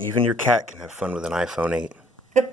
Even your cat can have fun with an iPhone 8.